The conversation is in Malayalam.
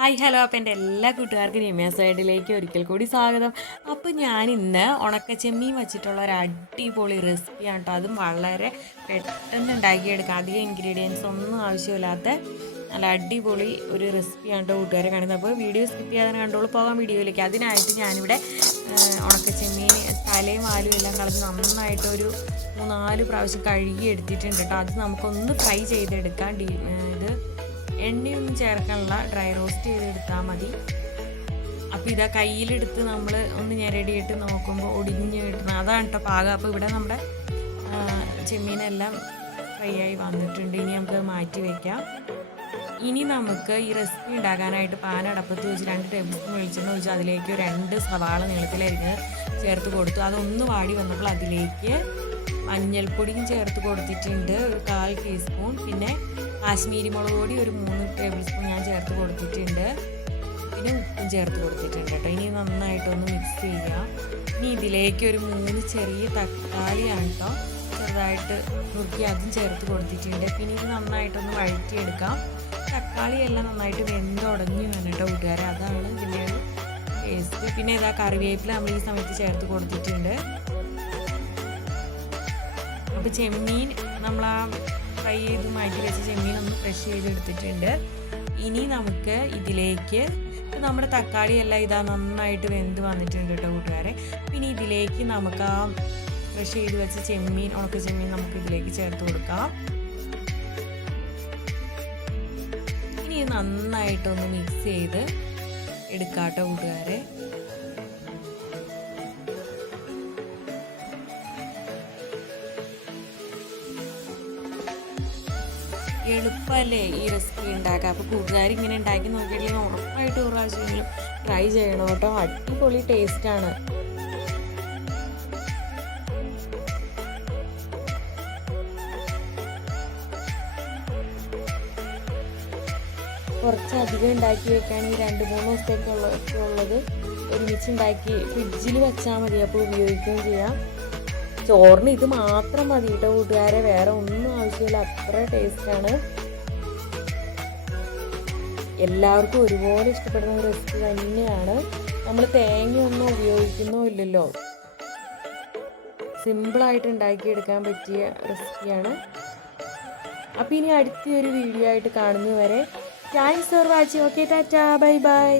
Hi hello. അപ്പം എന്റെ എല്ലാ കൂട്ടുകാർക്കും രമ്യ സൈഡിലേക്ക് ഒരിക്കൽ കൂടി സ്വാഗതം. അപ്പോൾ ഞാൻ ഇന്ന് ഉണക്കച്ചെമ്മീൻ വെച്ചിട്ടുള്ള ഒരു അടിപൊളി റെസിപ്പിയാണ് കേട്ടോ അതും വളരെ പെട്ടെന്ന് ഉണ്ടാക്കിയെടുക്കാം. അധികം ഇൻഗ്രീഡിയൻസ് ഒന്നും ആവശ്യമില്ലാത്ത നല്ല അടിപൊളി ഒരു റെസിപ്പിയാണ് കേട്ടോ കൂട്ടുകാരെ കാണുന്നത് അപ്പോൾ വീഡിയോ സ്കിപ്പ് ചെയ്യാതെ കണ്ടോളൂ. പോകാം വീഡിയോയിലേക്ക്. അതിനായിട്ട് ഞാനിവിടെ ഉണക്കച്ചെമ്മീൻ തലയും വാലും എല്ലാം കളഞ്ഞ് നന്നായിട്ടൊരു മൂന്നാൽ പ്രാവശ്യം കഴുകി എടുത്തിട്ടുണ്ട് കേട്ടോ അത് നമുക്കൊന്ന് ഫ്രൈ ചെയ്തെടുക്കാം. ഡീ ഇത് എണ്ണയൊന്നും ചേർക്കാനുള്ള ഡ്രൈ റോസ്റ്റ് ചെയ്തെടുത്താൽ മതി. അപ്പോൾ ഇതാ കയ്യിലെടുത്ത് നമ്മൾ ഒന്ന് ഞെരടിയിട്ട് നോക്കുമ്പോൾ ഒടിഞ്ഞ് കിട്ടുന്ന അതാണ് കേട്ടോ പാകം. അപ്പോൾ ഇവിടെ നമ്മുടെ ചെമ്മീനെല്ലാം ഫ്രൈ ആയി വന്നിട്ടുണ്ട്. ഇനി നമുക്ക് മാറ്റി വയ്ക്കാം ഇനി നമുക്ക് ഈ റെസിപ്പി ഉണ്ടാക്കാനായിട്ട് പാൻ അടപ്പത്ത് വെച്ച് രണ്ട് ടേബിൾ സ്പൂൺ വെളിച്ചെണ്ണ ഒഴിച്ച് അതിലേക്ക് രണ്ട് സവാള നീളത്തിലരിഞ്ഞ് ചേർത്ത് കൊടുത്തു. അതൊന്ന് വാടി വന്നപ്പോൾ അതിലേക്ക് മഞ്ഞൾപ്പൊടിയും ചേർത്ത് കൊടുത്തിട്ടുണ്ട്. ഒരു കാൽ ടീസ്പൂൺ പിന്നെ കാശ്മീരി മുളക് പൊടി ഒരു മൂന്ന് ടേബിൾ സ്പൂൺ ഞാൻ ചേർത്ത് കൊടുത്തിട്ടുണ്ട്. പിന്നെ ഉപ്പും ചേർത്ത് കൊടുത്തിട്ടുണ്ട് കേട്ടോ. ഇനി നന്നായിട്ടൊന്ന് മിക്സ് ചെയ്യാം. ഇനി ഇതിലേക്ക് ഒരു മൂന്ന് ചെറിയ തക്കാളിയാണ് കേട്ടോ ചെറുതായിട്ട് നുറുക്കി അതും ചേർത്ത് കൊടുത്തിട്ടുണ്ട്. പിന്നെ ഇത് നന്നായിട്ടൊന്ന് വഴറ്റിയെടുക്കാം. തക്കാളി എല്ലാം നന്നായിട്ട് വെന്തുടഞ്ഞു വേണം കേട്ടോ കൂട്ടുകാരെ അതാണ് ഇതിന്റെ ടേസ്റ്റ് പിന്നെ ഇതാ കറിവേപ്പില നമ്മൾ ഈ സമയത്ത് ചേർത്ത് കൊടുത്തിട്ടുണ്ട്. അപ്പോൾ ചെമ്മീൻ നമ്മൾ ആ ഫ്രൈ ചെയ്ത് മാറ്റി വെച്ച ചെമ്മീൻ ഒന്ന് ഫ്രഷ് ചെയ്തെടുത്തിട്ടുണ്ട്. ഇനി നമുക്ക് ഇതിലേക്ക് നമ്മുടെ തക്കാളി എല്ലാം ഇതാ നന്നായിട്ട് വെന്ത് വന്നിട്ടുണ്ട് കേട്ടോ കൂട്ടുകാരെ. പിന്നെ ഇതിലേക്ക് നമുക്ക് ആ ഫ്രഷ് ചെയ്ത് വെച്ച ചെമ്മീൻ ഉണക്ക ചെമ്മീൻ നമുക്ക് ഇതിലേക്ക് ചേർത്ത് കൊടുക്കാം. ഇനി നന്നായിട്ടൊന്ന് മിക്സ് ചെയ്ത് എടുക്കാം കേട്ടോ കൂട്ടുകാരെ. എളുപ്പമല്ലേ ഈ റെസിപ്പി ഉണ്ടാക്കുക അപ്പോൾ കൂട്ടുകാർ ഇങ്ങനെ ഉണ്ടാക്കി നോക്കിയിട്ടില്ലെങ്കിൽ ഉറപ്പായിട്ട് ഒരു പ്രാവശ്യമെങ്കിലും ട്രൈ ചെയ്യണം കേട്ടോ. അടിപൊളി ടേസ്റ്റാണ് കുറച്ചധികം ഉണ്ടാക്കി വെക്കാൻ ഈ രണ്ട് മൂന്ന് ദിവസത്തേക്കുള്ള ഉള്ളത് ഒരുമിച്ച് ഉണ്ടാക്കി ഫ്രിഡ്ജിൽ വെച്ചാൽ മതി. അപ്പോൾ ഉപയോഗിക്കുകയും ചെയ്യാം. ചോറിന് ഇത് മാത്രം മതി കേട്ടോ കൂട്ടുകാരെ. വേറെ ഒന്നും ആവശ്യമില്ല. അത്ര ടേസ്റ്റാണ് എല്ലാവർക്കും ഒരുപോലെ ഇഷ്ടപ്പെടുന്ന ഒരു റെസിപ്പി തന്നെയാണ്. നമ്മൾ തേങ്ങയൊന്നും ഉപയോഗിക്കുന്നോ ഇല്ലല്ലോ. സിമ്പിളായിട്ട് ഉണ്ടാക്കിയെടുക്കാൻ പറ്റിയ റെസിപ്പിയാണ് അപ്പോൾ ഇനി അടുത്തൊരു വീഡിയോ ആയിട്ട് കാണുന്നവരെ thanks for watching okay tata bye bye